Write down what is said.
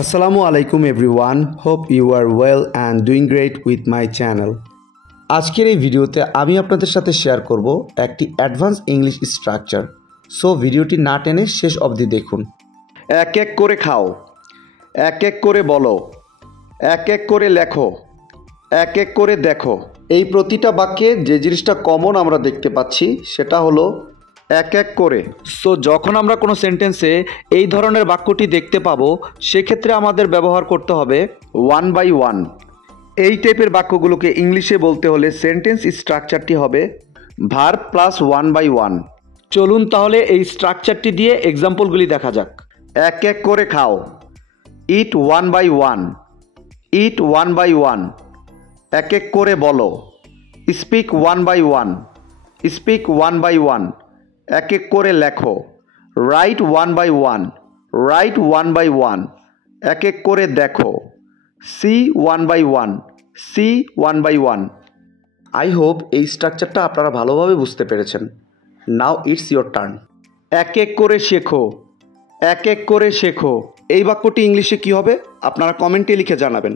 Assalamu alaikum everyone. Hope you are well and doing great with my channel. আজকের এই ভিডিওতে আমি আপনাদের সাথে শেয়ার করব একটি অ্যাডভান্স ইংলিশ স্ট্রাকচার। সো ভিডিওটি না টেনে শেষ অবধি দেখুন। এক এক করে খাও, এক এক করে বলো, এক এক করে লেখো, এক এক করে দেখো। এই প্রতিটা বাক্যে যে জিনিসটা কমন আমরা দেখতে পাচ্ছি সেটা হলো এক এক করে। সো যখন আমরা কোনো সেন্টেন্সে এই ধরনের বাক্যটি দেখতে পাবো সেক্ষেত্রে আমাদের ব্যবহার করতে হবে ওয়ান বাই ওয়ান। এই টাইপের বাক্যগুলোকে ইংলিশে বলতে হলে সেন্টেন্স স্ট্রাকচারটি হবে verb plus one by one. চলুন তাহলে এই স্ট্রাকচারটি দিয়ে এক্সাম্পলগুলি দেখা যাক। এক এক করে খাও, eat one by one, eat one by one. এক এক করে বলো, speak one by one, speak one by one. এক এক করে লেখো, write one by one, write one by one. এক এক করে দেখো, see one by one, see one by one. I hope এই স্ট্রাকচারটা আপনারা ভালোভাবে বুঝতে পেরেছেন। Now it's your turn. এক এক করে শেখো, এক এক করে শেখো। এই বাক্যটি ইংলিশে কী হবে আপনারা কমেন্টে লিখে জানাবেন।